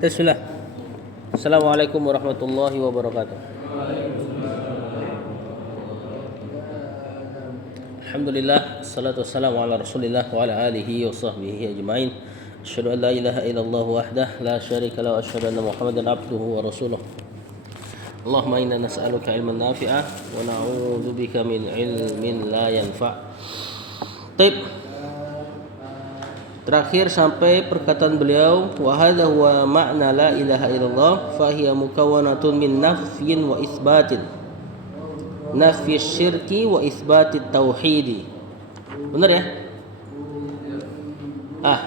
Bismillah. Assalamualaikum warahmatullahi wabarakatuh. Alhamdulillah, salatu wassalamu ala Rasulillah wa ala alihi wa sahbihi ajma'in. Asyhadu an la ilaha illallah wahdah la syarika lahu wa asyhadu anna Muhammadan abduhu wa rasuluh. Allahumma inna nas'aluka ilman nafi'ah wa na'udzubika min ilmin la yanfa'. Baik. Terakhir sampai perkataan beliau, wa hadza huwa ma'na la ilaha illallah fa hiya mukawwanatun min nafyin wa isbatin. Nafyi syirki wa isbatit tauhidi. Benar ya?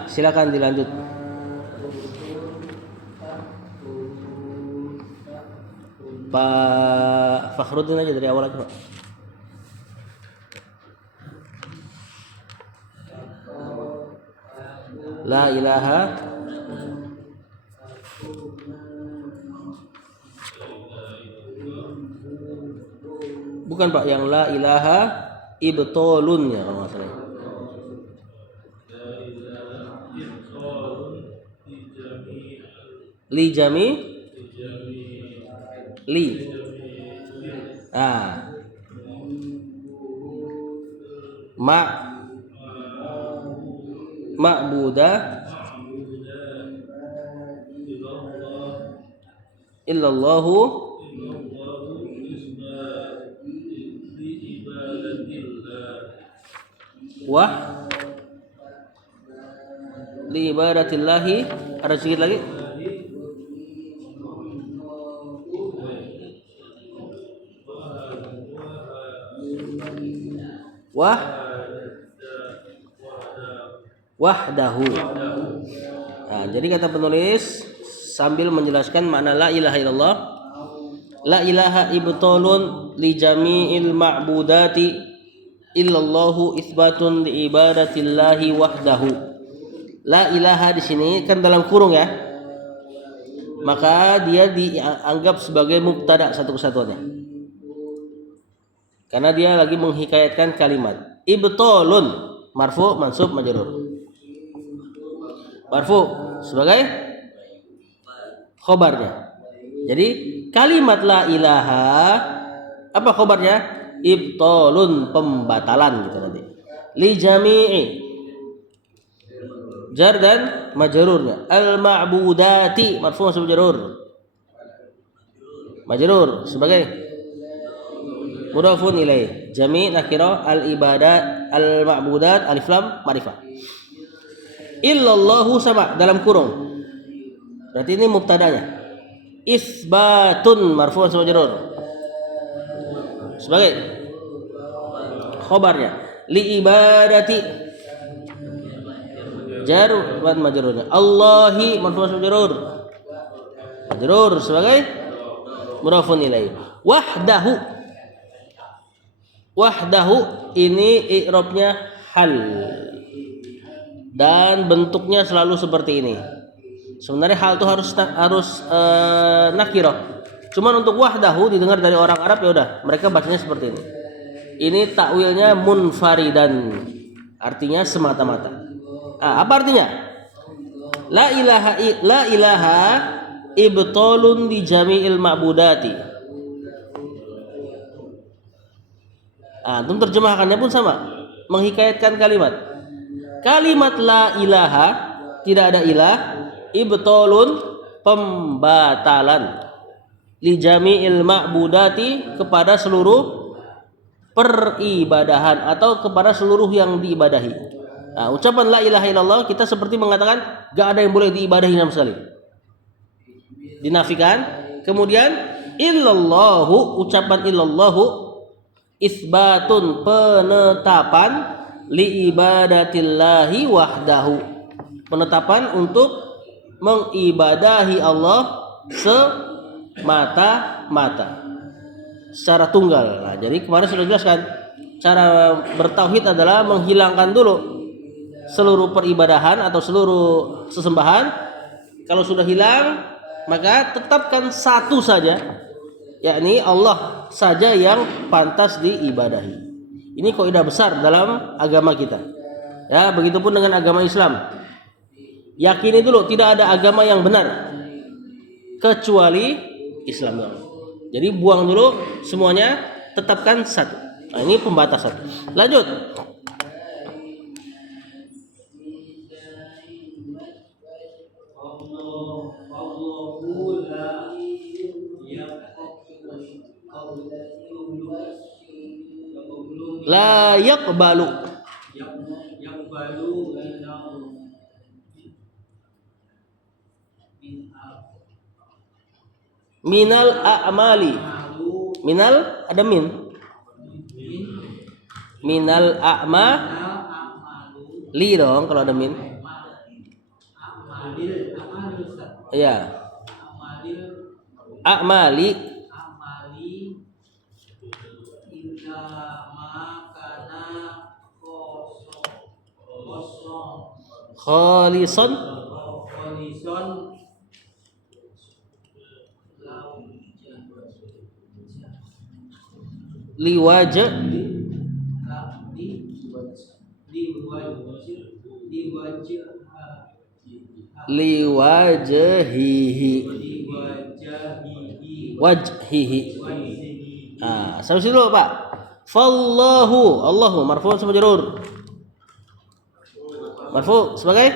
Silakan dilanjut. Pak Fakhruddin aja dari awal aja, Pak. La ilaha bukan Pak, yang la ilaha ibtolun ya kalau nggak salah. Li jami li ma ma'buda illallahu wa li ibadatillahi. Ada sedikit lagi. Wahdahu. Jadi kata penulis sambil menjelaskan makna la ilaha illallah. La ilaha ibtalun li jami'il ma'budati illallahu isbatun li ibadatillahi wahdahu. La ilaha di sini kan dalam kurung ya. Maka dia dianggap sebagai mubtada satu kesatuannya. Karena dia lagi menghikayatkan kalimat. Ibtalun marfu mansub majrur. Marfu sebagai khobarnya. Jadi kalimat la ilaha apa khobarnya? Ibtalun, pembatalan gitu nanti. Li jami'i jar dan majrurnya. Al ma'budati marfu mansub majrur. Majrur sebagai mudhafun ilaih. Jami' nakira, al ibadat al ma'budat alif lam ma'rifah. Illallahu sama dalam kurung. Berarti ini mubtadanya. Isbatun marfu' mansub majrur. Sebagai khobarnya. Li ibadati jar wa majrurnya. Allahi marfu' mansub majrur. Majrur sebagai mudhafun ilaih. Wahdahu. Wahdahu ini i'rabnya hal. Dan bentuknya selalu seperti ini. Sebenarnya hal itu harus nakirah. Cuman untuk wahdahu didengar dari orang Arab ya udah, mereka bacanya seperti ini. Ini takwilnya munfaridan. Artinya semata-mata. Apa artinya? La ilaha ibtalun di jami'il ma'budati. Untuk terjemahannya pun sama, menghikayatkan kalimat. Kalimat la ilaha, tidak ada ilah, ibtalun, pembatalan, li jami'il ma'budati, kepada seluruh peribadahan atau kepada seluruh yang diibadahi. Ucapan la ilaha illallah kita seperti mengatakan gak ada yang boleh diibadahi sama sekali, dinafikan. Kemudian illallahu, ucapan illallahu isbatun, penetapan, li ibadatillahi wahdahu, penetapan untuk mengibadahi Allah semata-mata secara tunggal. Jadi kemarin sudah jelaskan cara bertauhid adalah menghilangkan dulu seluruh peribadahan atau seluruh sesembahan. Kalau sudah hilang maka tetapkan satu saja, yakni Allah saja yang pantas diibadahi. Ini kaidah besar dalam agama kita. Ya, begitupun dengan agama Islam. Yakini dulu tidak ada agama yang benar kecuali Islam ya Allah. Jadi buang dulu semuanya, tetapkan satu. Nah, ini pembatasan. Lanjut. La yaqbalu minal a'mali. Minal ada min. Minal a'ma li dong kalau ada min. Iya. A'mali kholison liwajah liwajahihi wajhihi. Ah, sampai situ dulu Pak. Fallahu, Allahu marfu sama majrur. Marfu sebagai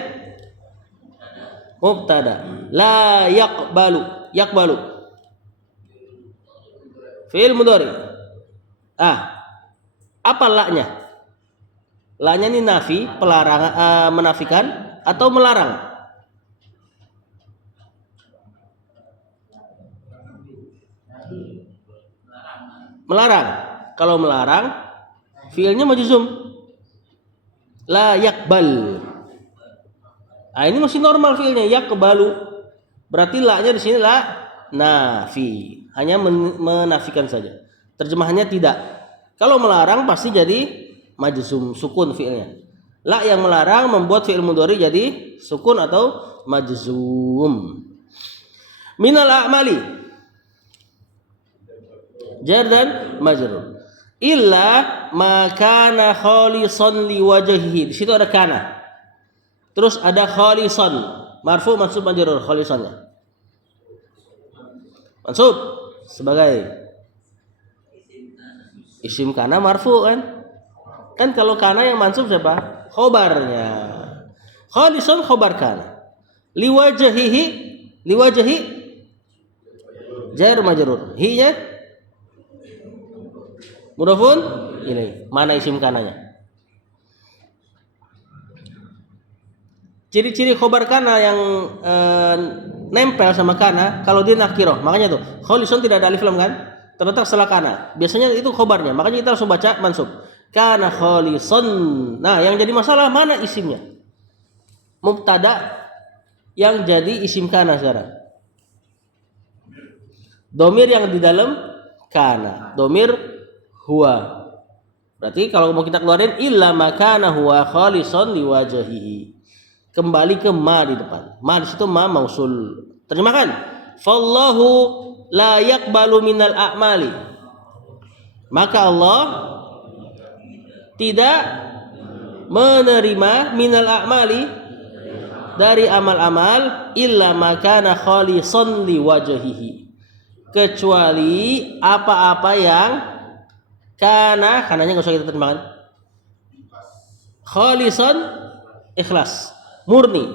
mubtada. La yaqbalu, yaqbalu fi'il mudhari. Apa la-nya? La-nya ini nafi, pelarangan, menafikan atau melarang? Melarang. Kalau melarang, fiilnya majzum. La yaqbal. Ini masih normal fiilnya, yaqbalu. Berarti la-nya di sini la nafi, hanya menafikan saja. Terjemahannya tidak. Kalau melarang pasti jadi majzum, sukun fiilnya. La yang melarang membuat fiil mudhari jadi sukun atau majzum. Minal a'mali jar dan majrur. Illa ma kana khalisan liwajhihi. Di situ ada kana. Terus ada khalisan, marfu mansub majrur khalisannya. Mansub sebagai isim kana marfu kan? Kan kalau kana yang mansub siapa? Khobarnya. Khalisan khobar kana. Liwajhihi, liwajhi jar majrur. Hi-nya mudhafun ilaih. Mana isim kananya? Ciri-ciri khobar kana yang nempel sama kana kalau dia nakirah. Makanya tuh khalisun tidak ada alif lam kan? Terletak setelah kana. Biasanya itu khobarnya. Makanya kita langsung baca mansub. Kana khalisun. Nah, yang jadi masalah mana isimnya? Mubtada yang jadi isim kana sekarang. Domir yang di dalam kana. Domir huwa. Berarti kalau mau kita keluarin illa makana huwa khalisun liwajhihi. Kembali ke ma di depan. Ma di situ ma mausul. Terjemahkan. Fallahu la yaqbalu minal a'mali. Maka Allah tidak menerima minal a'mali dari amal-amal illa makana khalisun liwajhihi. Kecuali apa-apa yang kananya nggak usah kita terjemahkan. Khalisan ikhlas, murni,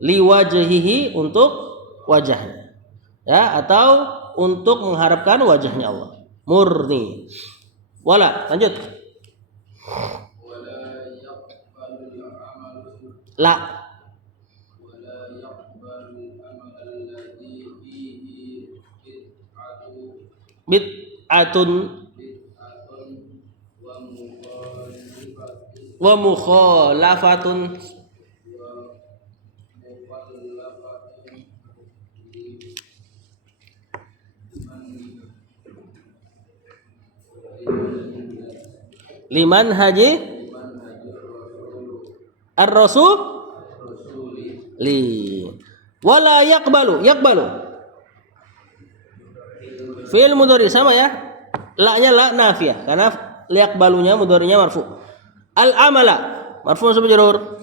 liwajhihi untuk wajahnya, ya, atau untuk mengharapkan wajahnya Allah, murni. Wala, lanjut. La. Bid'atun wa mukhalafatun liman haji ar-rasul li wala yaqbalu fi'il mudhari sama ya, la-nya la nafiyah karena yaqbalunya mudharinya marfu. Al-amala marfu mansub majrur.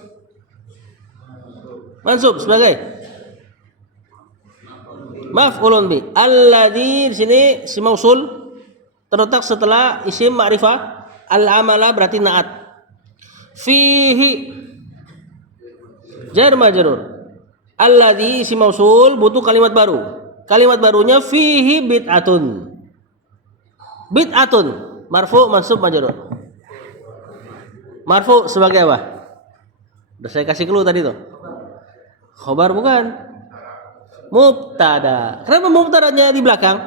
Mansub sebagai Maf'ulun bi. Alladzi di sini si mausul terletak setelah isim ma'rifah. Al-amala berarti naat. Fihi jar majrur. Alladzi si mausul butuh kalimat baru. Kalimat barunya fihi bid'atun. Bid'atun marfu mansub majrur. Marfu sebagai apa? Udah saya kasih clue tadi tuh. Khobar bukan. Mubtada. Kenapa mubtadanya di belakang?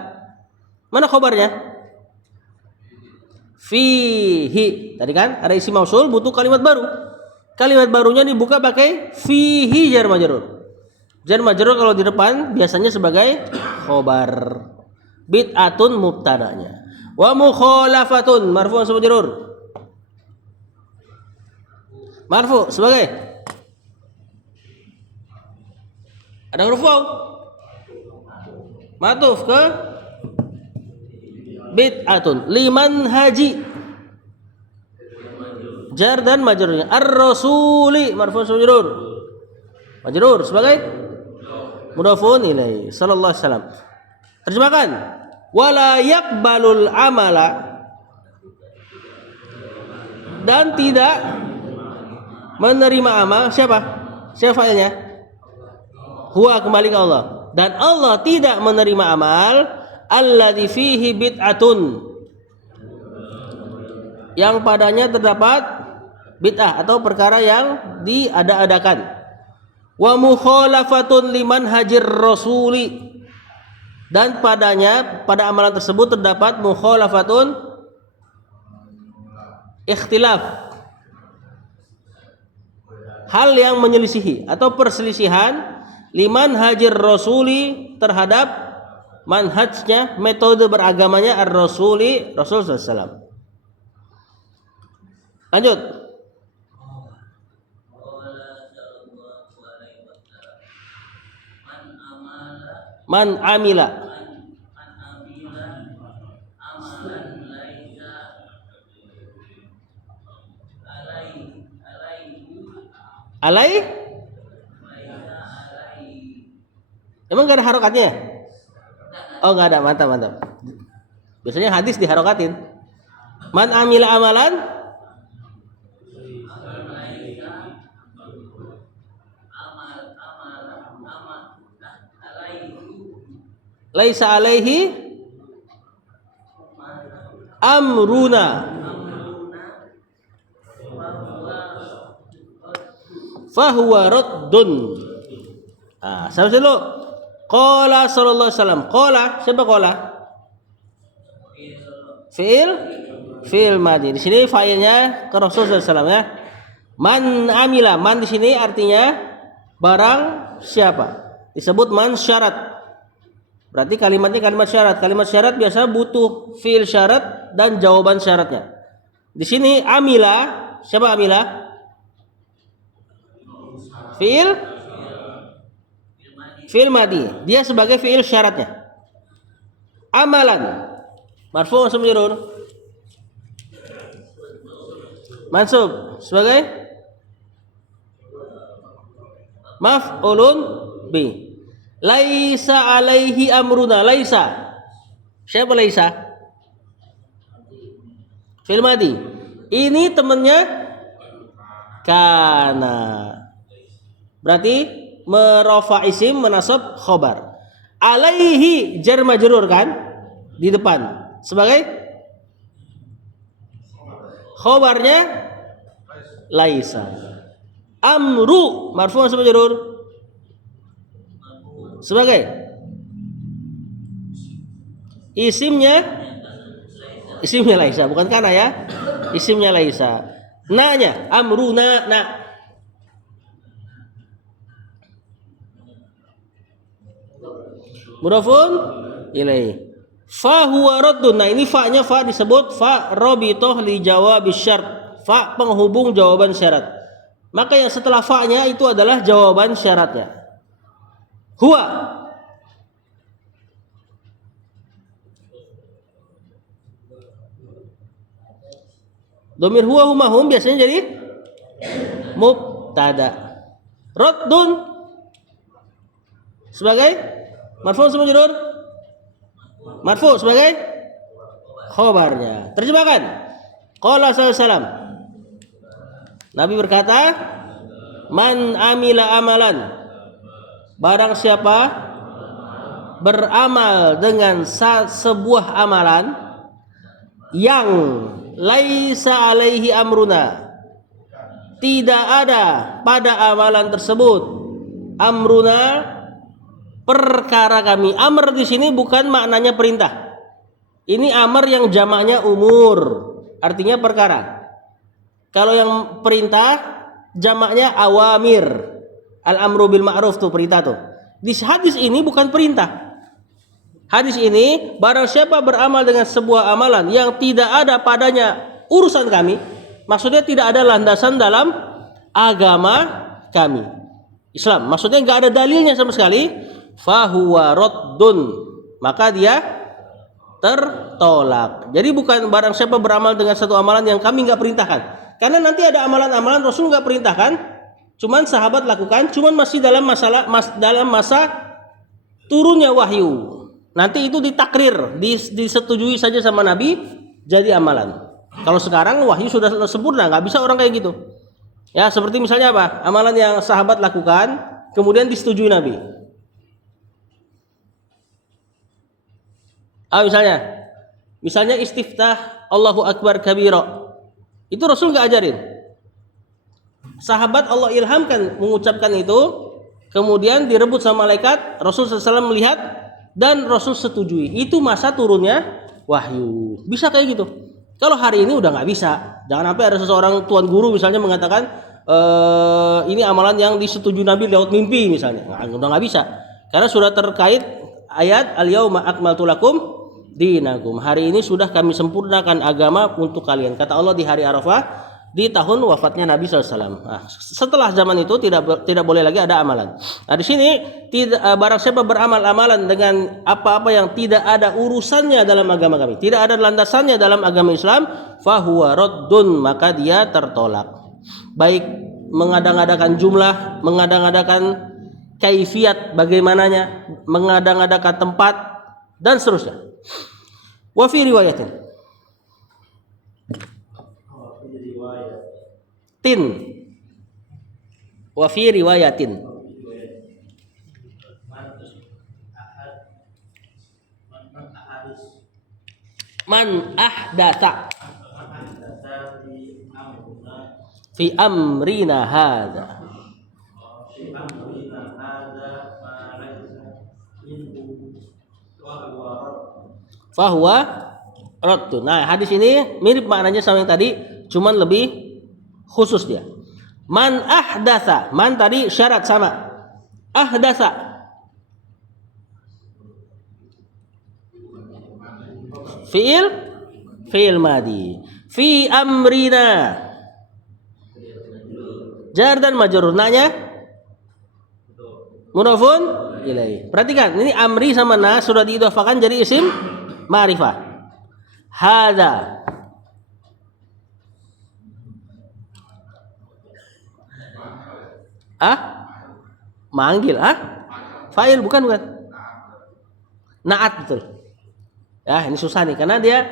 Mana khobarnya? Fihi. Tadi kan ada isim mausul butuh kalimat baru. Kalimat barunya dibuka pakai fihi jar majrur. Jar majrur kalau di depan biasanya sebagai khobar. Bid'atun mubtadanya. Wa mukhalafatun marfu mansub majrur. Marfu sebagai ada huruf waw. Matuf ke bid'atun liman haji jar dan majrurnya ar-rasuli marfu majrur majrur sebagai mudhafun ilaihi sallallahu alaihi wasallam. Terjemahkan wala yaqbalul amala dan tidak menerima amal siapa failnya huwa kembali ke Allah dan Allah tidak menerima amal alladzi fihi bid'atun yang padanya terdapat bid'ah atau perkara yang diada-adakan. Wa mukhalafatun liman hajir rasuli dan padanya pada amalan tersebut terdapat mukhalafatun ikhtilaf hal yang menyelisihi atau perselisihan liman hajir rasuli terhadap manhajnya metode beragamanya ar-rasuli Rasul sallallahu. Lanjut. Man amila alai emang gak ada harokatnya? Oh gak ada, mantap. Biasanya hadis diharokatin. Man amila amalan laisa alaihi amruna fahuwa raddun. Sama dulu. Qala sallallahu alaihi wasallam. Qala, siapa qala? Fi'il madhi. Di sini fa'ilnya ke Rasul sallallahu alaihi wasallam ya. Man amila, man di sini artinya barang siapa. Disebut man syarat. Berarti kalimatnya kalimat syarat. Kalimat syarat biasa butuh fi'il syarat dan jawaban syaratnya. Di sini amila, siapa amila? Fi'il madhi. Dia sebagai fi'il syaratnya. Amalan marfu mansub majrur. Mansub sebagai maf'ulun bi. Laisa alaihi amruna. Laisa. Siapa laisa? Fi'il madhi. Ini temannya kana. Berarti merafa isim menasab khobar. Alaihi jar majrur kan di depan sebagai khobarnya laisa. Amru marfu mansub majrur sebagai isimnya laisa bukan kana ya. Isimnya laisa. Na-nya amruna na. Mudhafun ilaih. Fa huwa raddun. Nah, ini fa-nya fa disebut fa rabithah li jawabis syart. Fa penghubung jawaban syarat. Maka yang setelah fa-nya itu adalah jawaban syaratnya. Huwa. Domir huwa huma hum biasanya jadi mubtada. Raddun sebagai Marfu sama majrur? Marfu sebagai khobarnya. Terjemahkan. Qala sallallahu alaihi wasallam. Nabi berkata, man amila amalan, barang siapa beramal dengan sebuah amalan yang laisa alaihi amruna, tidak ada pada amalan tersebut amruna, perkara kami. Amr di sini bukan maknanya perintah. Ini amr yang jamaknya umur, artinya perkara. Kalau yang perintah jamaknya awamir. Al-amru bil ma'ruf tuh perintah tuh. Di hadis ini bukan perintah. Hadis ini barang siapa beramal dengan sebuah amalan yang tidak ada padanya urusan kami, maksudnya tidak ada landasan dalam agama kami, Islam. Maksudnya nggak ada dalilnya sama sekali. Fahuwa raddun, maka dia tertolak. Jadi bukan barang siapa beramal dengan satu amalan yang kami nggak perintahkan. Karena nanti ada amalan-amalan Rasul nggak perintahkan, cuman sahabat lakukan, cuman masih dalam masa turunnya wahyu. Nanti itu ditakrir, disetujui saja sama Nabi jadi amalan. Kalau sekarang wahyu sudah sempurna, nggak bisa orang kayak gitu. Ya seperti misalnya apa? Amalan yang sahabat lakukan, kemudian disetujui Nabi. Misalnya istiftah Allahu Akbar kabira. Itu Rasul nggak ajarin. Sahabat Allah ilhamkan mengucapkan itu, kemudian direbut sama malaikat, Rasul SAW melihat dan Rasul setujui. Itu masa turunnya wahyu. Bisa kayak gitu. Kalau hari ini udah nggak bisa. Jangan sampai ada seseorang tuan guru misalnya mengatakan ini amalan yang disetujui Nabi lewat mimpi misalnya. Nah, udah nggak bisa. Karena sudah terkait ayat al-yauma akmaltu lakum dinakum. Hari ini sudah kami sempurnakan agama untuk kalian. Kata Allah di hari Arafah di tahun wafatnya Nabi SAW. Nah, setelah zaman itu tidak boleh lagi ada amalan. Nah di sini barang siapa beramal amalan dengan apa-apa yang tidak ada urusannya dalam agama kami, tidak ada landasannya dalam agama Islam, fahuwa raddun, maka dia tertolak. Baik mengadang-adakan jumlah, mengadang-adakan kaifiat bagaimananya, mengadang-adakan tempat dan seterusnya. Wa fi riwayatin wa fi riwayatin man ahdatsa fi amrina hadza fahuwa raddun. Nah, hadis ini mirip maknanya sama yang tadi, cuman lebih khusus dia. Man ahdatsa, man tadi syarat sama. Ahdatsa fi'il madi. Fi amrina jar dan majrur. Nanya mudhafun ilaih. Perhatikan, ini amri sama na sudah diidhafakan jadi isim ma'rifah. Hadza manggil fa'il bukan naat betul ya. Ini susah nih karena dia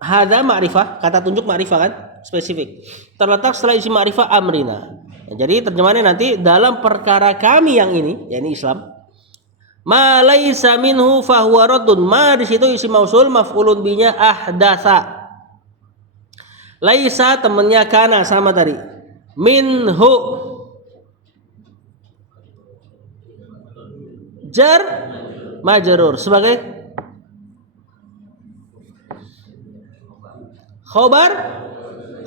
hadza ma'rifah, kata tunjuk ma'rifah kan, spesifik, terletak setelah isim ma'rifah amrina. Jadi terjemahannya nanti dalam perkara kami yang ini, yakni Islam. Ma laisa minhu fahuwa raddun. Ma di situ isim mausul maf'ulun binya ahdatsa. Laisa temannya kana sama tadi. Minhu jar majrur sebagai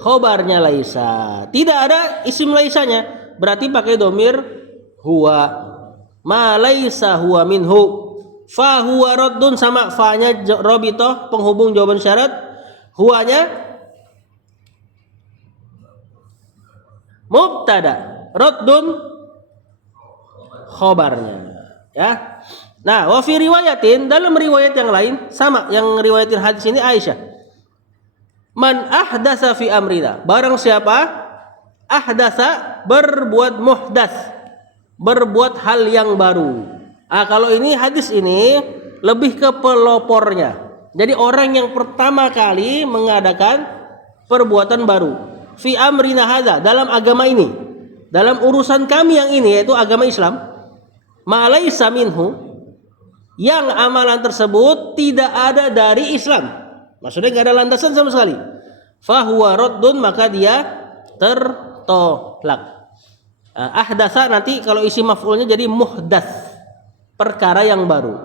khobarnya laisa. Tidak ada isim laisanya, berarti pakai domir huwa. Ma laisa huwa minhu fa huwa raddun, sama fa-nya rabithah penghubung jawaban syarat, huwanya mubtada, raddun khobarnya ya. Nah, wa fi riwayatin, dalam riwayat yang lain sama, yang riwayatin hadis ini Aisyah. Man ahdatsa fi amrina, barang siapa ahdatsa berbuat muhdas, berbuat hal yang baru. Kalau ini hadis ini lebih ke pelopornya. Jadi orang yang pertama kali mengadakan perbuatan baru fi amrina hadza, dalam agama ini, dalam urusan kami yang ini, yaitu agama Islam, ma laisa minhu, yang amalan tersebut tidak ada dari Islam, maksudnya nggak ada landasan sama sekali, fahuwa raddun, maka dia tertolak. Ahdasa nanti kalau isi maf'ulnya jadi muhdats, perkara yang baru.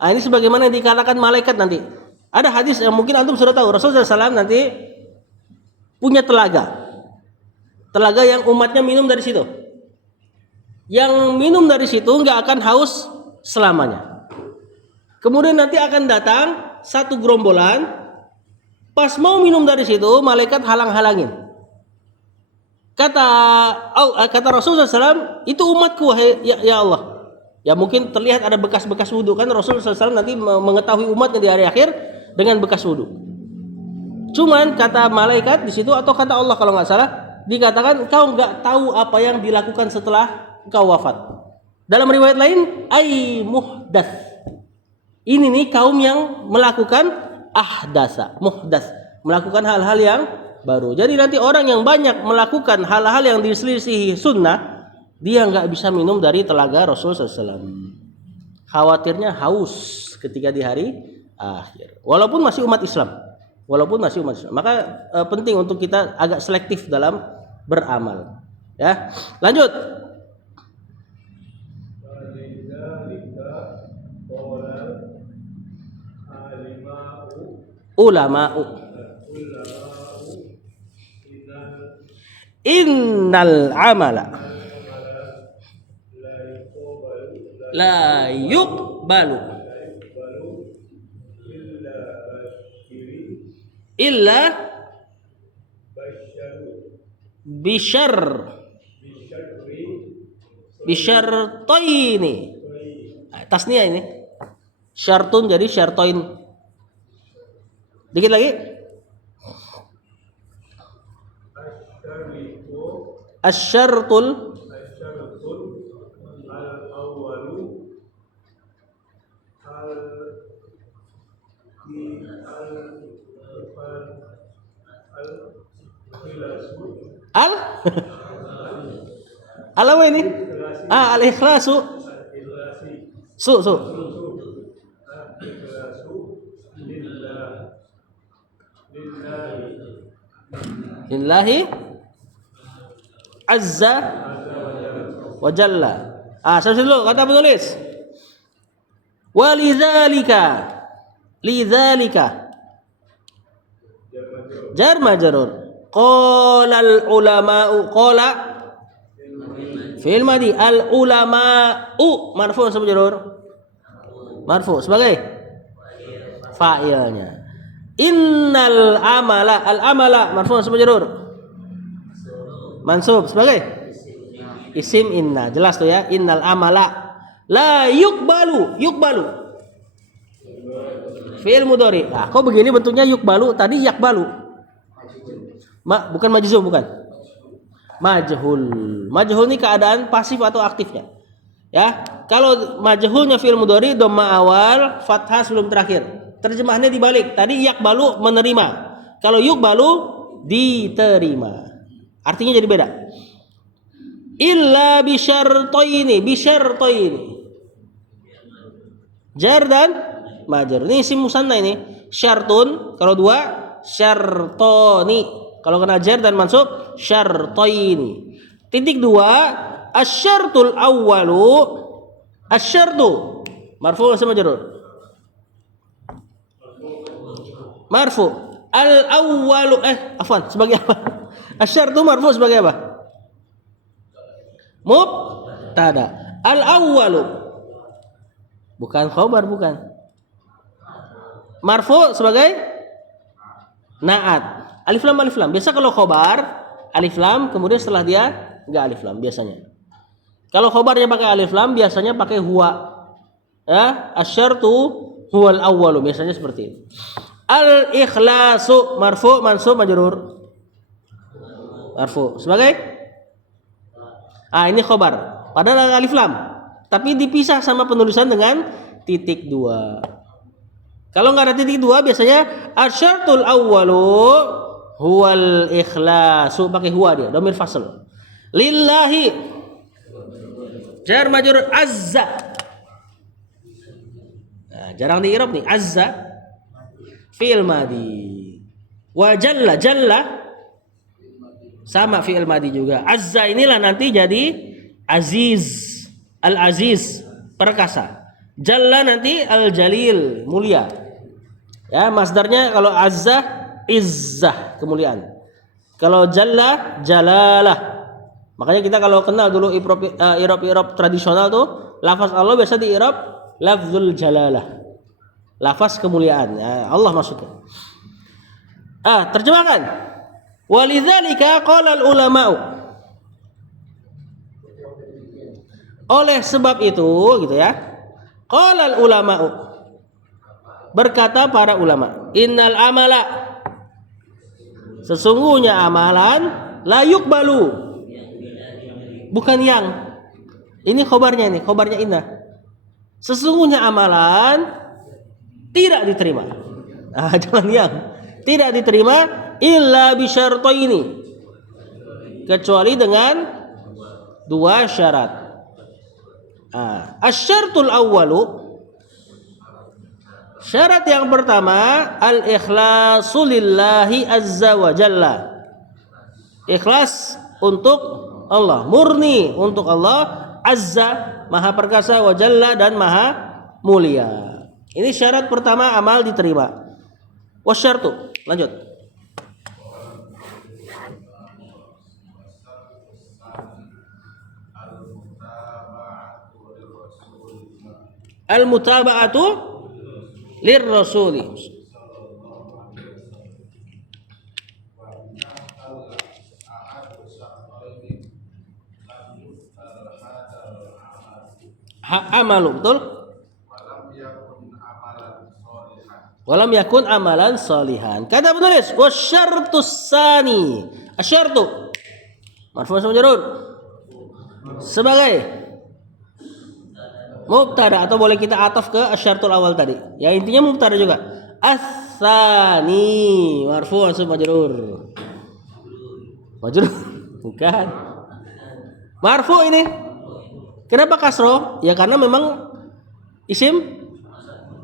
Ini sebagaimana yang dikatakan malaikat nanti. Ada hadis yang mungkin antum sudah tahu, Rasulullah SAW nanti punya telaga yang umatnya minum dari situ. Yang minum dari situ nggak akan haus selamanya. Kemudian nanti akan datang satu gerombolan, pas mau minum dari situ, malaikat halang-halangin. Kata Rasulullah SAW, itu umatku, ya Allah. Ya mungkin terlihat ada bekas-bekas wudhu, kan Rasulullah SAW nanti mengetahui umatnya di hari akhir dengan bekas wudhu. Cuman kata malaikat di situ, atau kata Allah kalau nggak salah, dikatakan kau nggak tahu apa yang dilakukan setelah kau wafat. Dalam riwayat lain, ay muhdats. Ini nih kaum yang melakukan muhdats, melakukan hal-hal yang baru. Jadi nanti orang yang banyak melakukan hal-hal yang diselisihi sunnah, dia nggak bisa minum dari telaga Rasulullah SAW. Khawatirnya haus ketika di hari akhir. Walaupun masih umat Islam. Maka penting untuk kita agak selektif dalam beramal. Ya, lanjut. Ulama'u. Innal amala la yuqbalu illa bisyartaini. Tasniah ini. Syartun jadi syartain. Dikit lagi. Asyartul apa ini? Al-ikhlasu. Lillahi azza wa jalla. Sampai dulu kata penulis. Lidzalika jar majrur. Qala al-ulama'u, qala fi'il madhi, al-ulama'u marfu' sama majrur. Marfu' sebagai fa'ilnya. Innal amala, al-amala marfu' sama majrur. Mansub sebagai isim inna. Jelas tuh ya, innal amala la yuqbalu fi'il mudhari. Nah, kok begini bentuknya yuqbalu, tadi yakbalu. Bukan majzum, bukan. Majhul. Majhul ini keadaan pasif atau aktifnya. Ya, kalau majhulnya fi'il mudhari dhamma awal, fathah sebelum terakhir. Terjemahannya dibalik. Tadi yakbalu menerima. Kalau yuqbalu diterima. Artinya jadi beda. Illa bisyartaini. Jar dan majrur. Ini isim musanna ini. Syartun kalau dua, syartoni. Kalau kena jar dan mansub, syartaini. Titik dua, asyartul awwalu, asyartu marfu' sama majrur. Marfu' al awwalu sebagai apa? Asyartu marfu' sebagai apa? Mubtada. Al awwalu bukan khabar, bukan. Marfu' sebagai na'at. Alif lam. Biasa kalau khobar alif lam, kemudian setelah dia enggak alif lam biasanya. Kalau khobarnya pakai alif lam, biasanya pakai huwa. Ya, asyartu huwal awwalu, biasanya seperti itu. Al ikhlasu marfu' mansub majrur. Marfu' sebagai ini khobar. Padahal alif lam. tapi dipisah sama penulisan dengan titik 2. Kalau nggak ada titik 2 biasanya asyartul awwalu huwal ikhlasu, pakai huwa dia, dhamir fasl. Lillahi jar majrur azza. Nah, jarang di i'rab nih, azza fi'il madi. Wa jalla, jalla sama fi'il madi juga. Azza inilah nanti jadi aziz. Al-aziz, perkasa. Jalla nanti al-jalil, mulia. Ya, masdarnya kalau azza, izzah, kemuliaan. Kalau jalla, jalalah. Makanya kita kalau kenal dulu i'rab tradisional tuh, lafaz Allah biasa di i'rab lafzul jalalah. Lafaz kemuliaan. Ya, Allah maksudnya. Terjemahkan. Walidzalika qala al-ulama'u. Oleh sebab itu gitu ya. Qala al-ulama'u. Berkata para ulama, innal amala, sesungguhnya amalan la yuqbalu. Bukan yang. Ini khobarnya nih, khobarnya inna. Sesungguhnya amalan tidak diterima. Jangan yang. Tidak diterima illa bi syartaini. Kecuali dengan 2 syarat. Asyartul awwalu, syarat yang pertama al-ikhlasu lillahi azza wa jalla. Ikhlas untuk Allah, murni untuk Allah, azza maha perkasa, wa jalla dan maha mulia. Ini syarat pertama amal diterima. Wasyartu, lanjut. Al-mutaba'atu lirrasuli. Amalu, betul? Walam yakun amalan salihan. Kata penulis, wasyartus tsani. Asyartu marfu' majrur sebagai mubtada, atau boleh kita ataf ke asyartul awal tadi. Ya intinya mubtada juga. As-tsani marfu' majrur. Majrur bukan. Marfu' ini. Kenapa kasroh? Ya karena memang isim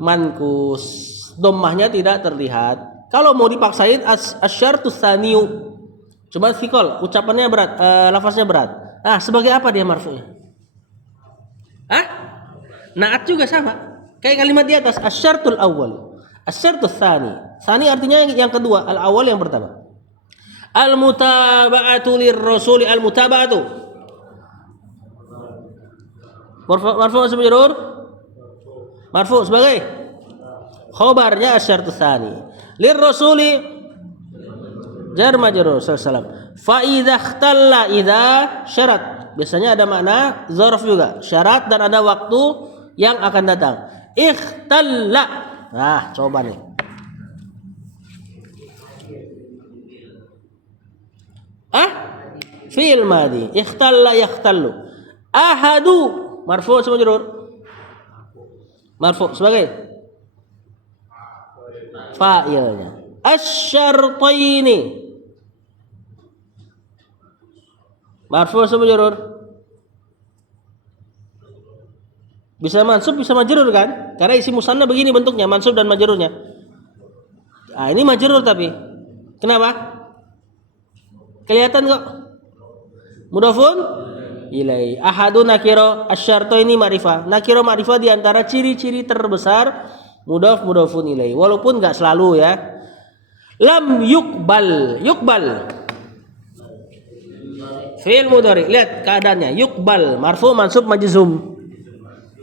mankus. Dhammahnya tidak terlihat. Kalau mau dipaksain asyartus tsaniyu. Cuma fikol, ucapannya berat, lafaznya berat. Sebagai apa dia marfu'nya? Naat juga sama. Kayak kalimat di atas asyartul awwal, asyartus tsani. Tsani artinya yang kedua, al awal yang pertama. Al mutaba'atu lirrasuli, al mutaba'atu. Marfu' majrur. Marfu' sebagai khobarnya asyartus tsani. Lirrasuli jar majrur sallallahu. Fa idza ikhtalla, idza syarat. Biasanya ada makna zarf juga, syarat dan ada waktu yang akan datang. Ikhtalla. Coba nih. Fi'il madhi. Ikhtalla yakhtallu. Ahadu marfu' majrur. Marfu' sebagai fa'ilnya. Asyartaini marfu' majrur. Bisa mansub, bisa majrur kan? Karena isi musanna begini bentuknya, mansub dan majrurnya. Ini majrur tapi. Kenapa? Kelihatan kok. Mudhafun ilai. Ahadu nakiro, asyarto ini ma'rifah. Nakiro ma'rifah di antara ciri-ciri terbesar mudhafun ilai. Walaupun enggak selalu ya. Lam yuqbal. Yuqbal. Fi'il mudhari. Lihat keadaannya. Yuqbal, marfu, mansub, majzum.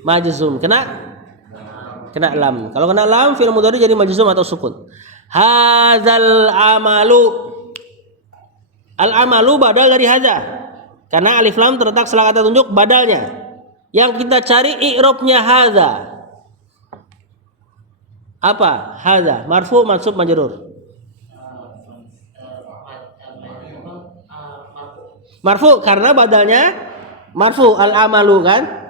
Majzum kena lam. Kalau kena lam fi'il mudhari jadi majzum atau sukun. Hadzal amalu. Al amalu badal dari hadza. Karena alif lam terletak setelah kata tunjuk badalnya. Yang kita cari i'rabnya hadza. Apa? Hadza marfu, mansub, majrur. Marfu karena badalnya marfu al amalu kan?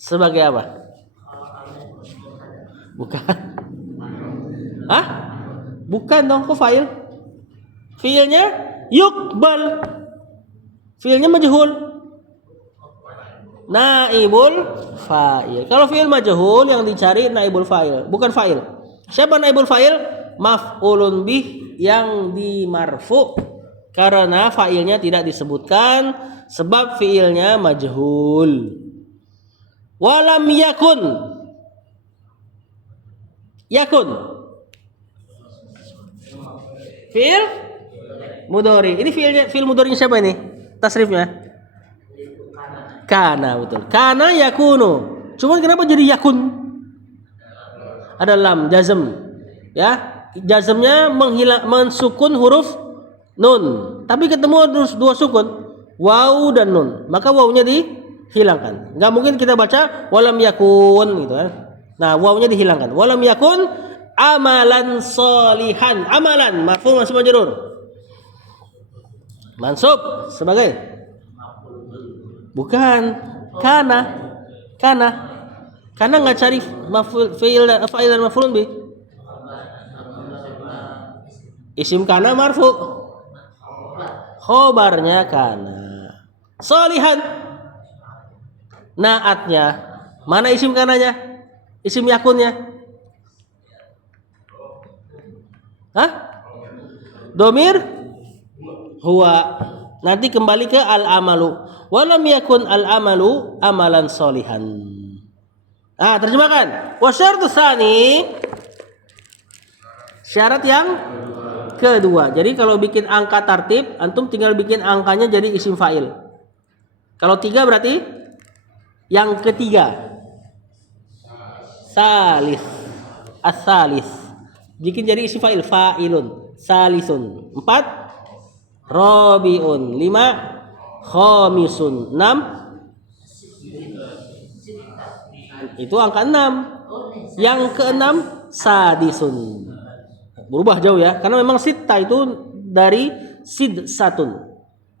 Sebagai apa? Bukan. Hah? Bukan dong, kok fa'il? Fiilnya yuqbal. Fiilnya majhul. Naibul fa'il. Kalau fiil majhul yang dicari naibul fa'il, bukan fa'il. Siapa naibul fa'il? Maf'ulun bih yang dimarfu. Karena fa'ilnya tidak disebutkan sebab fiilnya majhul. Walam yakun. Yakun. Fiil mudhari. Ini fiil mudharinya siapa ini? Tasrifnya? Kana, betul. Kana yakunu. Cuma kenapa jadi yakun? Ada lam jazm. Ya, jazmnya mensukun huruf nun. Tapi ketemu dua sukun, waw dan nun. Maka wawnya dihilangkan. Enggak mungkin kita baca walam yakun gitu kan. Nah, wawnya dihilangkan. Walam yakun amalan solihan. Amalan marfu mansub majrur. Mansub sebagai bukan kana. Karena nggak cari fa'il dan maf'ulun bih. Isim kana marfu. Khobarnya kana. Solihan. Naatnya. Mana isim kananya? Isim yakunnya? Hah? Domir huwa. Nanti kembali ke al-amalu. Walam yakun al-amalu amalan solihan. Terjemahkan. Wa syartu tsani, syarat yang kedua. Jadi kalau bikin angka tartib, antum tinggal bikin angkanya jadi isim fa'il. Kalau 3 berarti yang ketiga. Salis. As-salis. Bikin jadi isim fa'il, fa'ilun, salisun. 4 rabiun. 5 khamisun. 6 itu angka 6. Yang ke-6 sadisun. Berubah jauh ya, karena memang sita itu dari sid satun.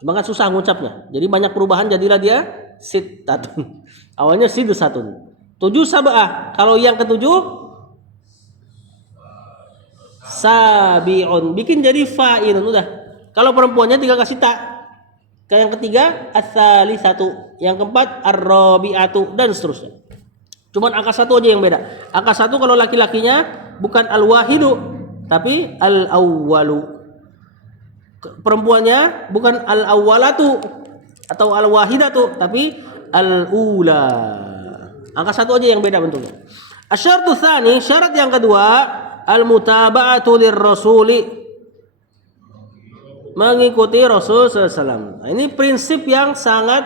Cuma kan susah ngucapnya. Jadi banyak perubahan, jadilah dia sittatun. Awalnya sid satun. 7 sab'ah. Kalau yang ke-7 sabiun. Bikin jadi fa'ilun udah. Kalau perempuannya 3 kasih ta. Yang ketiga as-salisatu, yang keempat ar-rabi'atu dan seterusnya. Cuman angka 1 aja yang beda. Angka 1 kalau laki-lakinya bukan al-wahidu tapi al-awwalu. Perempuannya bukan al-awwalatu atau al-wahidatu tapi al-ula. Angka 1 aja yang beda bentuknya. Asyartu tsani, syarat yang kedua, al-mutaba'atu lir-rasuli. Mengikuti Rasul SAW. Nah, ini prinsip yang sangat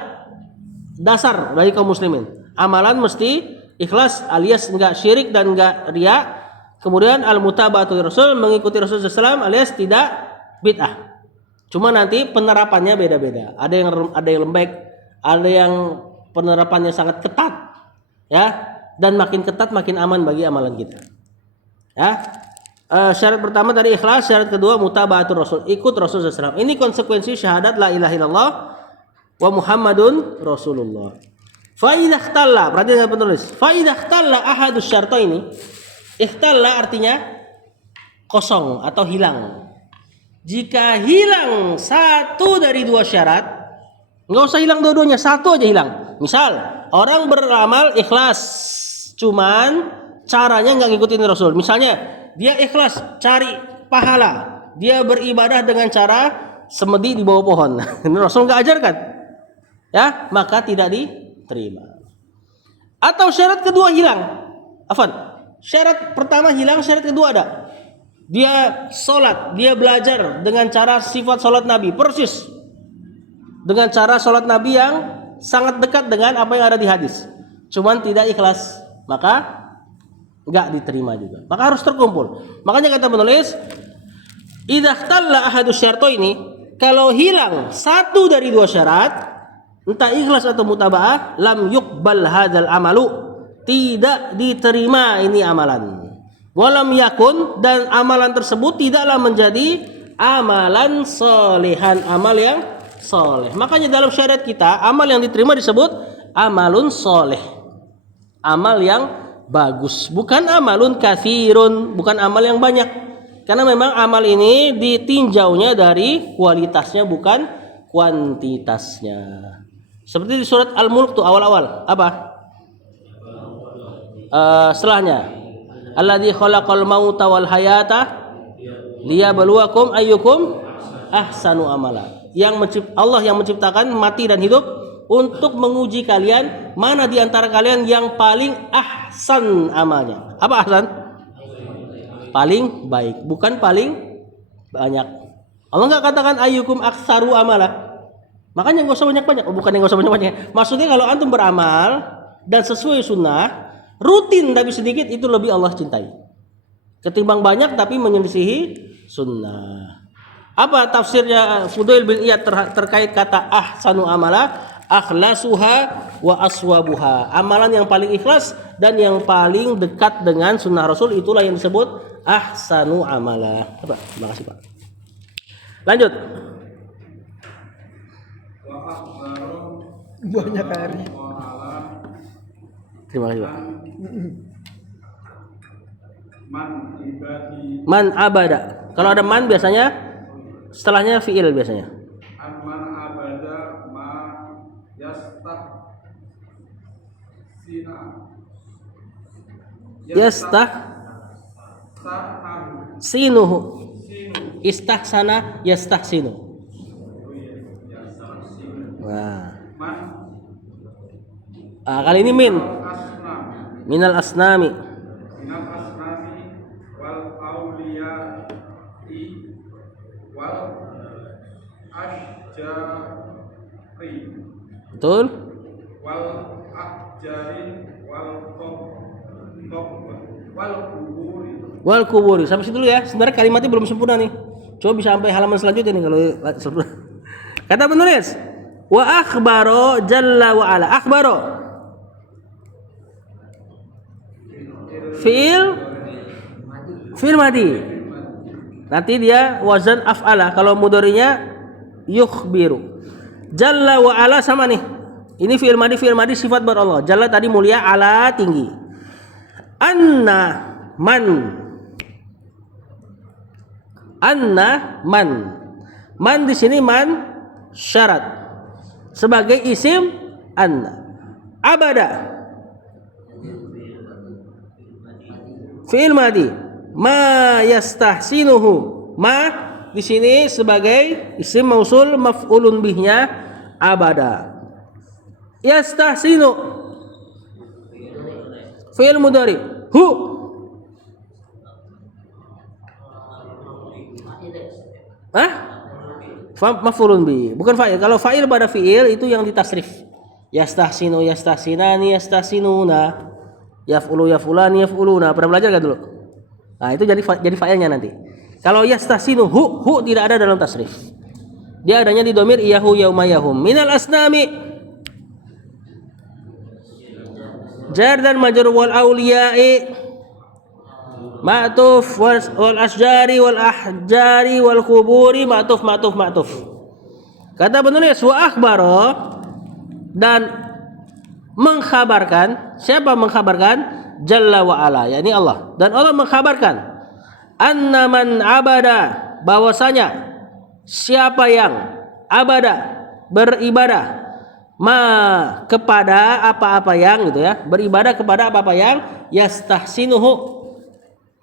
dasar bagi kaum muslimin. Amalan mesti ikhlas alias enggak syirik dan enggak riya. Kemudian al-mutaba'atu Rasul, mengikuti Rasul SAW alias tidak bid'ah. Cuma nanti penerapannya beda-beda. Ada yang lembek, ada yang penerapannya sangat ketat. Ya, dan makin ketat makin aman bagi amalan kita. Ya. Syarat pertama tadi ikhlas, syarat kedua mutaba'atur Rasul, ikut Rasul SAW. Ini konsekuensi syahadat la ilaha illallah wa Muhammadun Rasulullah. Fa idza ikhtalla, perhatikan penulis. Fa idza ikhtalla ahadus syartaini. Ikhtalla artinya kosong atau hilang. Jika hilang satu dari 2 syarat, enggak usah hilang dua-duanya, satu aja hilang. Misal, orang beramal ikhlas, cuman caranya enggak ngikutin Rasul. Misalnya dia ikhlas cari pahala, dia beribadah dengan cara semedi di bawah pohon. Ini Rasul nggak ajarkan, ya maka tidak diterima. Atau syarat kedua hilang, syarat pertama hilang, syarat kedua ada. Dia sholat, dia belajar dengan cara sifat sholat Nabi persis, dengan cara sholat Nabi yang sangat dekat dengan apa yang ada di hadis. Cuman tidak ikhlas, maka enggak diterima juga. Maka harus terkumpul. Makanya kata penulis, idza ikhtalla ahadus syartaini, kalau hilang satu dari 2 syarat, entah ikhlas atau mutaba'ah, lam yuqbal hadzal amalu, tidak diterima ini amalan. Walam yakun, dan amalan tersebut tidaklah menjadi amalan solehan, amal yang soleh. Makanya dalam syariat kita, amal yang diterima disebut amalun soleh. amal yang bagus, bukan amalun katsirun, bukan amal yang banyak. Karena memang amal ini ditinjaunya dari kualitasnya bukan kuantitasnya. Seperti di surat Al-Mulk tuh awal-awal apa? Setelahnya alladzi khalaqal mauta wal hayata liyabluwakum ayyukum ahsanu amala. Allah yang menciptakan mati dan hidup untuk menguji kalian mana di antara kalian yang paling ahsan amalnya. Apa ahsan? Paling baik, bukan paling banyak. Allah enggak katakan ayyukum aktsaru amala. Makanya enggak usah banyak-banyak. Bukan yang enggak usah banyak-banyak. Maksudnya kalau antum beramal dan sesuai sunnah, rutin tapi sedikit, itu lebih Allah cintai. Ketimbang banyak tapi menyelisihi sunnah. Apa tafsirnya Fudail bin Iyad terkait kata ahsanu amala? Akhlasuha wa aswabuha. Amalan yang paling ikhlas dan yang paling dekat dengan sunnah Rasul, itulah yang disebut ahsanu amala. Apa? Terima kasih Pak. Lanjut. Banyak airnya. Terima kasih Pak. Man abada. Kalau ada man biasanya setelahnya fiil biasanya. Man abada ma yastah sinuhu. Istahsana yastahsinu. Nah. Kali ini min. Minal asnami. wal awliya'i wal ashjari. Betul? Wal ahjari wal kuburi. Wal kuburi. Sampai situ dulu ya. Sebenarnya kalimatnya belum sempurna nih. Coba bisa sampai halaman selanjutnya nih kalau sempurna. Kata penulis, wa akhbaro jalla wa ala. Akhbaro fi'il madi. Nanti dia wazan af'ala. Kalau mudhari'nya yukhbiru. Jalla wa ala sama nih. Ini fi'il madi sifat buat Allah. Jalla tadi mulia, ala tinggi. Anna man. Man di sini man syarat sebagai isim anna. Abada fi'il madi. Ma yastahsinuhu. Ma di sini sebagai isim mausul maf'ulun bihnya abada. Yastahsinu fi'il mudhari. Hu maf'ulun bih, bukan fa'il. Kalau fa'il pada fi'il itu yang ditasrif. Yastahsinu, yastahsinani, yastahsinuna. Yaf'ulu, yaf'ulani, yaf'uluna. Pernah belajar kan dulu? Nah, itu jadi fa'ilnya nanti. Kalau yastahsinu hu tidak ada dalam tasrif. Dia adanya di dhamir iyahu yauma yahum. Minal asnami. Jar dan majrur wal auliya'i. Ma'tuf wal asjari wal ahjari wal kuburi. Ma'tuf. Kata penulis wa akhbaro, dan mengkhabarkan. Siapa mengkhabarkan? Jalla wa ala, yakni Allah. Dan Allah mengkhabarkan anna man abada, bahwasanya siapa yang abada, beribadah, ma kepada apa-apa yang gitu ya, beribadah kepada apa-apa yang yastahsinuhu,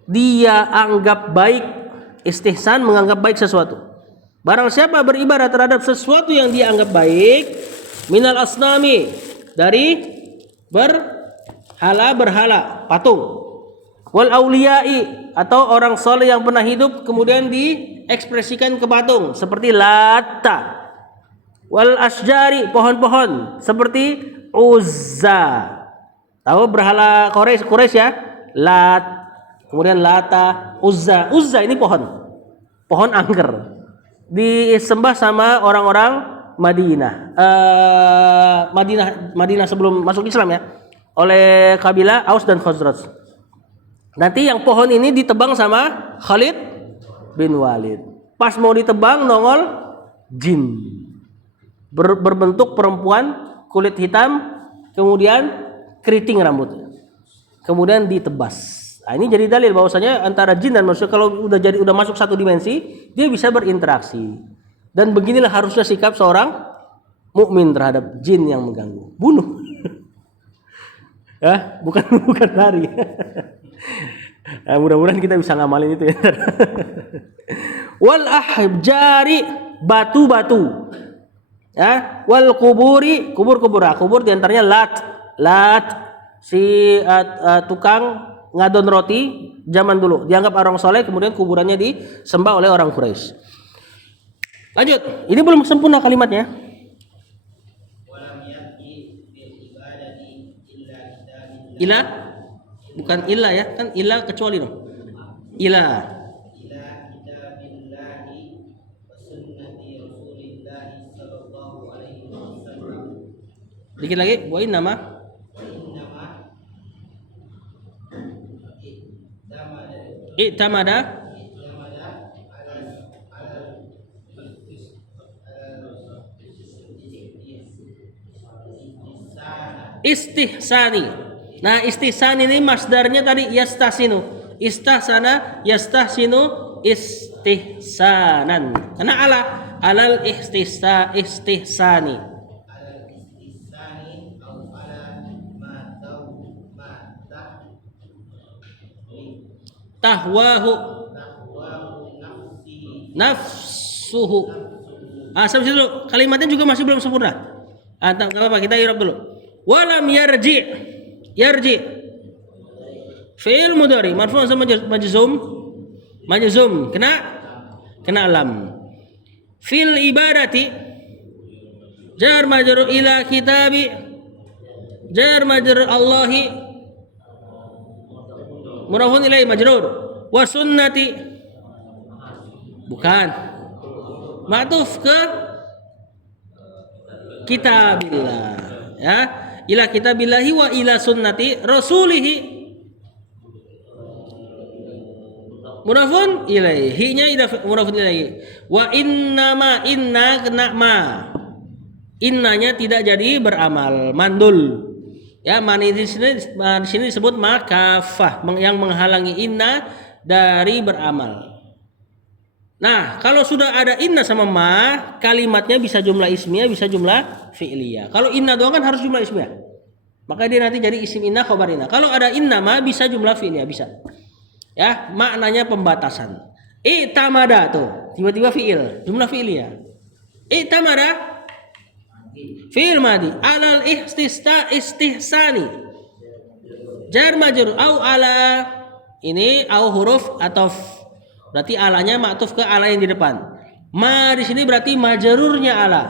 dia anggap baik. Istihsan menganggap baik sesuatu. Barang siapa beribadah terhadap sesuatu yang dia anggap baik, minal asnami, dari berhala, patung, wal auliyai, atau orang soleh yang pernah hidup kemudian diekspresikan ke patung seperti Lata, wal asjari, pohon-pohon seperti Uzza. Tahu berhala Quraisy ya? Lat, kemudian Lata, Uzza. Uzza ini pohon angker, disembah sama orang-orang Madinah sebelum masuk Islam ya, oleh kabilah Aus dan Khazraj. Nanti yang pohon ini ditebang sama Khalid bin Walid. Pas mau ditebang nongol jin berbentuk perempuan, kulit hitam, kemudian keriting rambutnya. kemudian ditebas. Nah, ini jadi dalil bahwasanya antara jin dan manusia kalau udah masuk satu dimensi, dia bisa berinteraksi. Dan beginilah harusnya sikap seorang mukmin terhadap jin yang mengganggu. Bunuh. Ya, bukan lari. Nah, mudah-mudahan kita bisa ngamalin itu ya. Wal ahjari, batu-batu. Ya, wal kuburi, kubur-kubur. Kubur diantaranya Lat si tukang ngadon roti zaman dulu dianggap orang soleh, kemudian kuburannya disembah oleh orang Quraisy. Lanjut, ini belum sempurna kalimatnya. Ila bukan illa ya, kan illa kecuali dong. Ila dikit lagi, wa nama i'tamada istihsani. Nah, istihsan ini masdarnya tadi yastasinu. Istahsana yastahsinu istihsanan. Karena alal istihsani. Tahwahu nafsuhu. Sampai situ dulu. Kalimatnya juga masih belum sempurna. Enggak apa-apa, kita i'rab dulu. Walam yarji. Fi'il mudhari marfu' sama majzum kena lam. Fil ibadati jar majrur ila kitabi jar majrur Allahi mudhafun ilaihi majrur wa sunnati bukan ma'tuf ke kitabillah ya, ila kitabillahi wa ila sunnati rasulihi mudhafun ilaihi nya mudhafun ilaihi wa inna kena ma innanya tidak jadi beramal mandul ya, man di sini disebut makafah yang menghalangi inna dari beramal. Nah, kalau sudah ada inna sama ma, kalimatnya bisa jumlah ismiyah, bisa jumlah fi'liyah. Kalau inna doang kan harus jumlah ismiyah. Maka dia nanti jadi isim inna khabar inna. Kalau ada inna ma bisa jumlah fi'liyah, bisa. Ya, maknanya pembatasan. I'tamada tuh, tiba-tiba fi'il, jumlah fi'liyah. I'tamada fi'il madi alal istihsani. Jar majrur au ala ini au huruf ataf. Berarti alanya ma'tuf ke ala yang di depan. Ma di sini berarti majrurnya ala.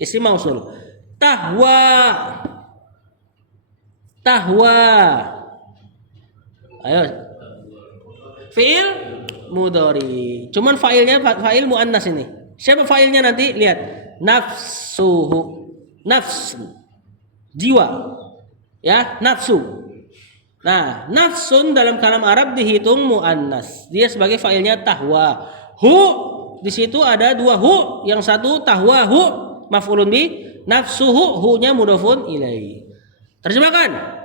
Isim mausul. Tahwa. Ayo. Fi'il mudhari. Cuman fa'ilnya fa'il muannas ini. Siapa fa'ilnya nanti? Lihat. Nafsuhu. Nafs. Jiwa. Ya, nafsu. Nah, nafsun dalam kalam Arab dihitung muannas. Dia sebagai fa'ilnya tahwa. Hu di situ ada dua hu, yang satu tahwahu maf'ulun bi, nafsuhu hu-nya mudhafun ilaihi. Terjemahkan.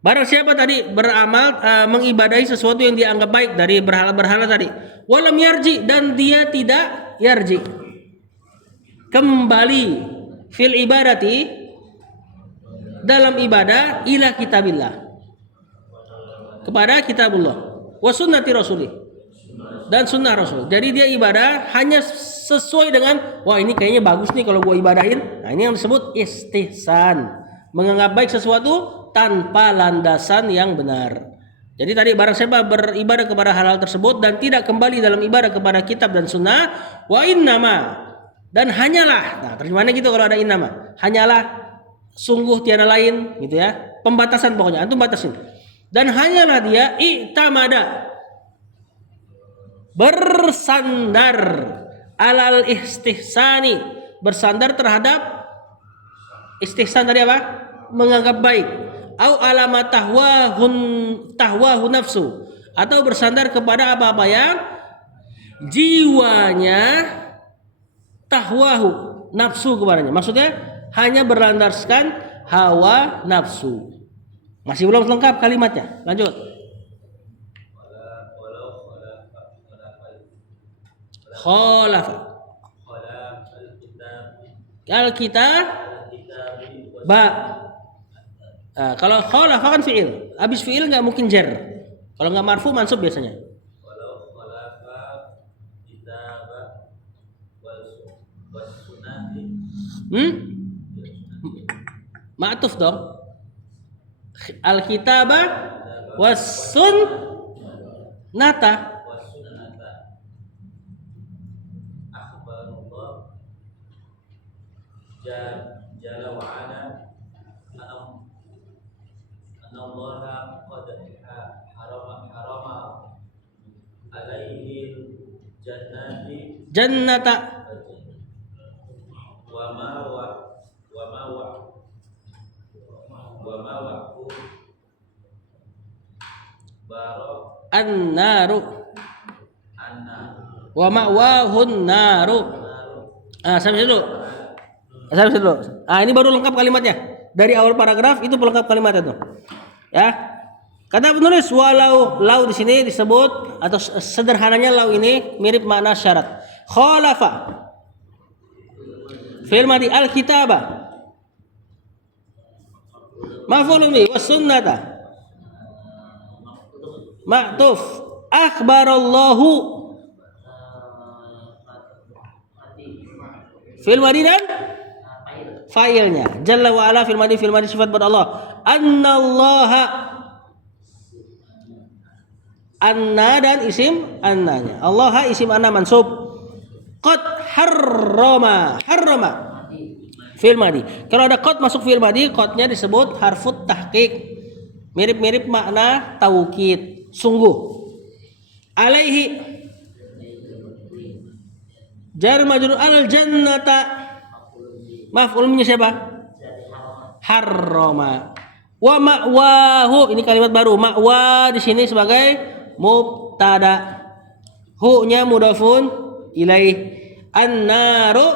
Barang siapa tadi beramal mengibadahi sesuatu yang dianggap baik dari berhala-berhala tadi, walam yarji dan dia tidak yarji. Kembali fil ibadati dalam ibadah ila kitabillah. Kepada kitabullah wa sunnati rasulih dan sunnah rasul. Jadi dia ibadah hanya sesuai dengan wah ini kayaknya bagus nih kalau gua ibadahin. Nah, ini yang disebut istihsan, menganggap baik sesuatu tanpa landasan yang benar. Jadi tadi barang siapa beribadah kepada hal-hal tersebut dan tidak kembali dalam ibadah kepada kitab dan sunnah, wa innama dan hanyalah. Nah, terjemahannya gitu kalau ada innama. Hanyalah, sungguh tiada lain gitu ya. Pembatasan pokoknya antum batasin. Dan hanyalah dia i'tamada bersandar alal istihsani, bersandar terhadap istihsan tadi apa? Menganggap baik. Au alama tahwahu nafsu, atau bersandar kepada apa-apa yang jiwanya tahwahu nafsu kepadanya. Maksudnya hanya berlandaskan hawa nafsu. Masih belum lengkap kalimatnya. Lanjut. Khalafa. Al-kitab ba. Nah, kalau khalafa kan fiil. Habis fiil nggak mungkin jar. Kalau nggak marfu mansub biasanya. Ma'tuf dong. Al-kitaba was sunnata. Jalla wa ala anallaha qad harama alaihi Jannata. wa ma wa barok An-naru anna wa ma'wahun naru. Sampai dulu. Ini baru lengkap kalimatnya. Dari awal paragraf itu pelengkap kalimatnya tuh. Ya. Kata penulis walau lau di sini disebut atau sederhananya lau ini mirip makna syarat. Khalafa. Fi'il madhi al-kitaba. Maf'ulun bihi was sunnata. Ma'tuf. Akhbarallahu. Fi'il madhi dan fa'ilnya. Jalla wa ala fi'il madhi sifat buat Allah. Annallaha. Anna dan isim annanya. Allah isim anna mansub. Qad harrama. Fi'il madhi. Kalau ada qad masuk fi'il madhi, qadnya disebut harfut tahqiq. Mirip-mirip makna taukid, sungguh. Alaihi jar majrur al jannata. Maf'ulnya siapa? Harrama. Wa ma'wahu, ini kalimat baru. Ma'wa di sini sebagai mubtada. Hu-nya mudhafun ilaih. An-naru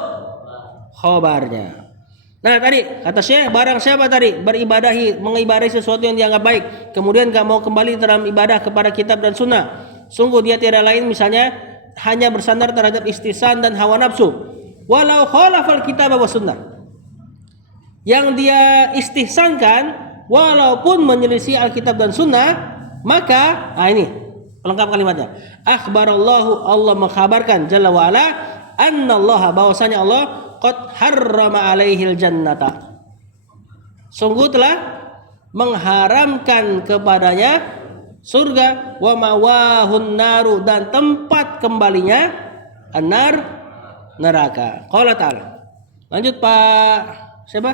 khabarnya. Nah tadi kata Syekh, barang siapa tadi mengibadahi sesuatu yang dianggap baik, kemudian gak mau kembali dalam ibadah kepada kitab dan sunnah, sungguh dia tiada lain misalnya hanya bersandar terhadap istihsan dan hawa nafsu. Walau khalafal kitab wa sunnah, yang dia istihsankan walaupun menyelisih Alkitab dan sunnah, maka ini pelengkap kalimatnya. Akhbarallahu, Allah mengkhabarkan jalla wa ala annallaha, bahwasanya Allah qad harrama alaihil jannata, sungguh telah mengharamkan kepadanya surga, wa mawahun naru, dan tempat kembalinya an-nar, neraka. Qala ta'ala. Lanjut Pak siapa?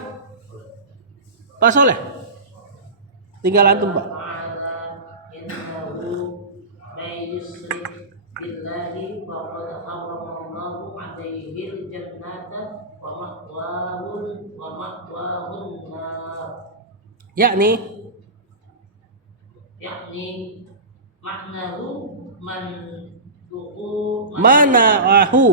Pak Soleh. Tinggal antum Pak. Yakni maknahu mana'ahu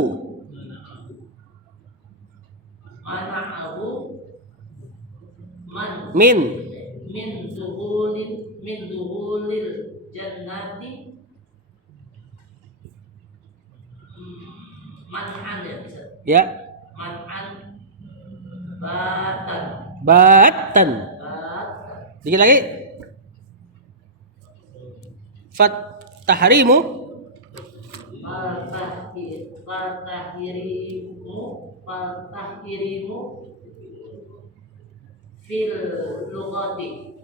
min duhulil jannati man'an, ya man'an batan. Dikit lagi. Tahrimu fil lughati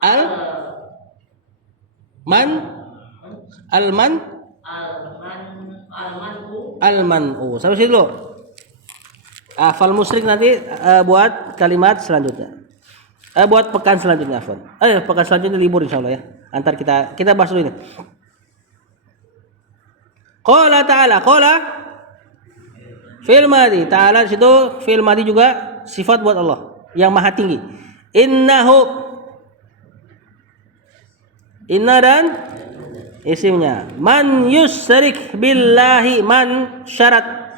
al-man'u. Sampai situ dulu. Fal musyrik nanti buat kalimat selanjutnya. Buat pekan selanjutnya, Afwan. Pekan selanjutnya libur insyaallah ya. Antar kita bahas dulu ini. Qala ta'ala, qala fi'il madhi. Ta'ala di situ fi'il madhi juga sifat buat Allah yang maha tinggi. Inna dan isimnya. Man yusrik billahi, man syarat.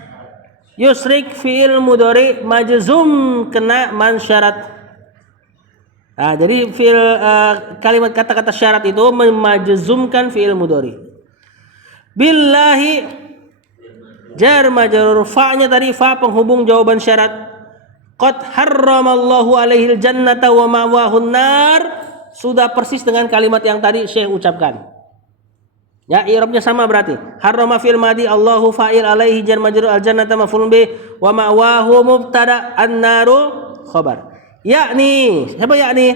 Yusrik fi'il mudhari majzum kena man syarat. Nah, jadi fiil kalimat kata-kata syarat itu memajzumkan fiil mudhari. Billahi jar majrur fa-nya tadi fa penghubung jawaban syarat. Qad harramallahu alaihil jannata wa ma'wahun nar, sudah persis dengan kalimat yang tadi Syekh ucapkan. Ya, i'rabnya sama berarti. Harrama fi'il madi, Allahu fa'il, alaihi jar majrur, al jannata maf'ulun bih, wa ma'wahu mubtada, an-naru khabar. Yakni, siapa yakni?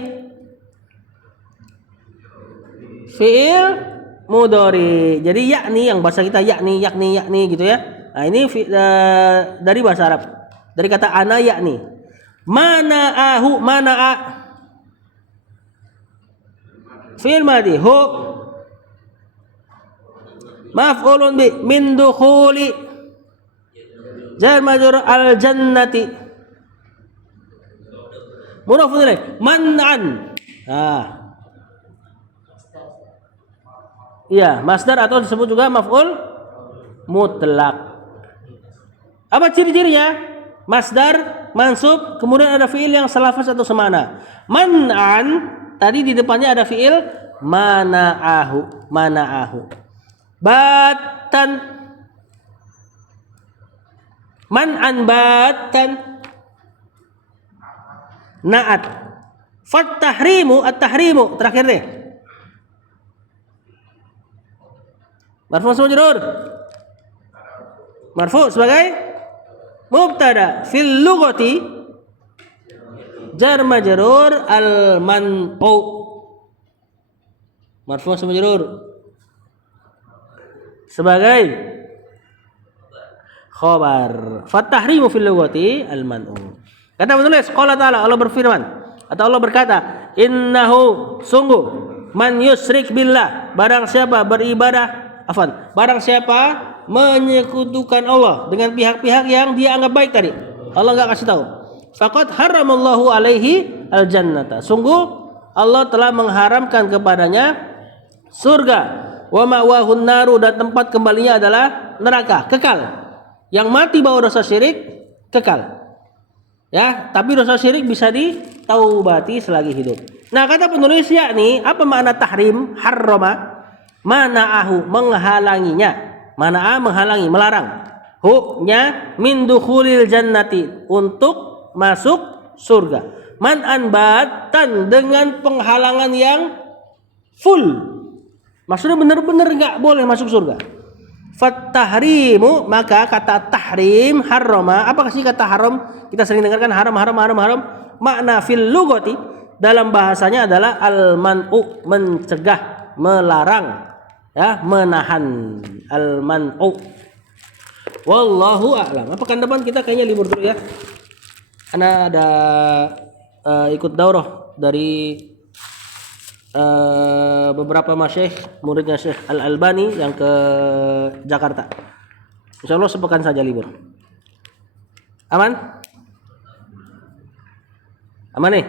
Fi'il mudhari. Jadi yakni yang bahasa kita yakni gitu ya. Nah, ini dari bahasa Arab. Dari kata ana yakni. Mana'ahu, mana'a. Fi'il madi, hu maf'ulun bi, min dukhuli jar majrur al jannati. Mudhafun ilaih, man'an. Nah. Iya, masdar atau disebut juga maf'ul mutlak. Apa ciri-cirinya? Masdar mansub, kemudian ada fiil yang selafaz atau semana. Man'an, tadi di depannya ada fiil mana'ahu, mana'ahu. Batan, man'an batan, na'at. Fat tahrimu, at-tahrimu terakhir deh. Marfu majrur. Marfu sebagai mubtada, fil lughati jar majrur al man'u. Marfu majrur sebagai khabar. Fat tahrimu fil lughati al man'u. Kata penulis, qala ta'ala, Allah berfirman atau Allah berkata, innahu, sungguh, man yusyrik billah, barang siapa barang siapa menyekutukan Allah dengan pihak-pihak yang dia anggap baik tadi, Allah enggak kasih tahu. Faqad haramallahu alaihi al-jannata, sungguh Allah telah mengharamkan kepadanya surga, wa ma'wahun naru, dan tempat kembalinya adalah neraka, kekal. Yang mati bawa dosa syirik kekal. Ya, tapi dosa syirik bisa ditaubati selagi hidup. Nah, kata penulis yakni apa makna tahrim? Harrama, mana'ahu, menghalanginya. Mana'a, menghalangi, melarang. Hu-nya min dukhulil jannati, untuk masuk surga. Man'an batan, dengan penghalangan yang full. Maksudnya benar-benar enggak boleh masuk surga. Fat tahrimu, maka kata tahrim, harrama, apa sih kata haram? Kita sering dengarkan haram. Makna fil lughati, dalam bahasanya adalah al man'u, mencegah, melarang, ya, menahan. Al man'u. Wallahu a'lam. Pekan depan kita kayaknya libur dulu ya. Karena ada ikut daurah dari beberapa masyayikh, muridnya Syekh Al-Albani yang ke Jakarta. Insyaallah sepekan saja libur. Aman? Aman nih?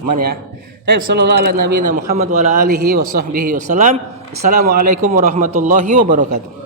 Aman ya. Baik, sallallahu ala nabiyina Muhammad wa ala alihi wa sahbihi wasallam. Assalamualaikum warahmatullahi wabarakatuh.